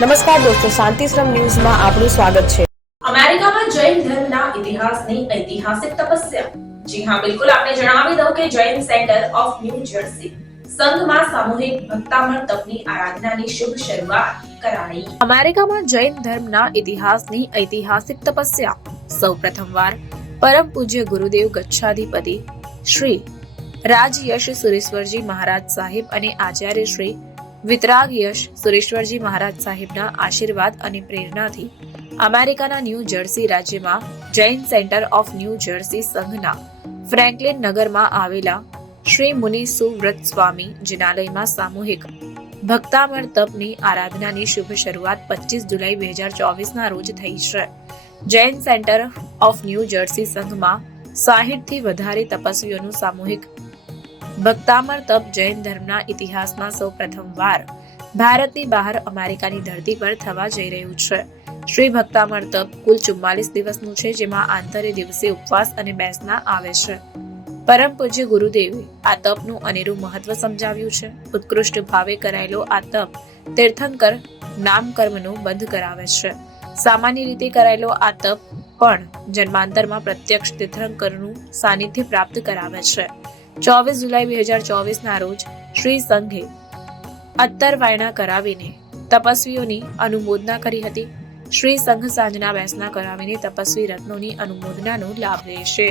નમસ્કાર દોસ્તો શાંતિશ્રમ ન્યૂઝમાં આપનું સ્વાગત છે. અમેરિકામાં જૈન ધર્મના ઇતિહાસની ઐતિહાસિક તપસ્યા. જી હા બિલકુલ આપને જણાવી દઉં કે Jain centre of New Jersey સંઘમાં સામૂહિક ભક્તામણ તપની આરાધનાની શુભ શરૂઆત કરાઈ. અમેરિકામાં જૈન ધર્મના ઇતિહાસની ઐતિહાસિક તપસ્યા. સૌ પ્રથમવાર પરમ પૂજ્ય ગુરુદેવ ગચ્છાધિપતિ શ્રી રાજયશ સુરેશ્વરજી મહારાજ સાહેબ અને આચાર્ય શ્રી વિતરાગ યશ સુરેશ્વરજી મહારાજ સાહેબના આશીર્વાદ અને પ્રેરણાથી અમેરિકાના ન્યૂ જર્સી રાજ્યમાં Jain Center of New Jersey સંઘના ફ્રેન્કલિન નગરમાં આવેલા શ્રી મુનિ સુવ્રત સ્વામી જિનાલયમાં સામૂહિક ભક્તામણ તપની આરાધનાની શુભ શરૂઆત પચીસ જુલાઈ બે હજાર ચોવીસના રોજ થઈ છે. Jain Center of New Jersey સંઘમાં સાહીઠથી વધારે તપસ્વીઓનું સામૂહિક ભક્તામર તપ જૈન ધર્મના ઇતિહાસમાં સૌ પ્રથમવાર ભારતની બહાર અમેરિકાની ધરતી પર થવા જઈ રહ્યું છે. શ્રી ભક્તામર તપ કુલ ચુમ્માલીસ દિવસનું છે, જેમાં આંતરે દિવસે ઉપવાસ અને બેસના આવે છે. પરમ પૂજ્ય ગુરુદેવે આ તપનું અનેરું મહત્વ સમજાવ્યું છે. ઉત્કૃષ્ટ ભાવે કરાયેલો આ તપ તીર્થંકર નામ કર્મનું બંધ કરાવે છે. સામાન્ય રીતે કરાયેલો આ તપ પણ જન્માંતરમાં પ્રત્યક્ષ તીર્થંકરનું સાનિધ્ય પ્રાપ્ત કરાવે છે. ચોવીસ જુલાઈ બે હજાર ચોવીસના રોજ શ્રી સંઘે અત્તર વાયણા કરાવીને તપસ્વીઓની અનુમોદના કરી હતી. શ્રી સંઘ સાંજના બેસના કરાવીને તપસ્વી રત્નોની અનુમોદનાનો લાભ લેશે.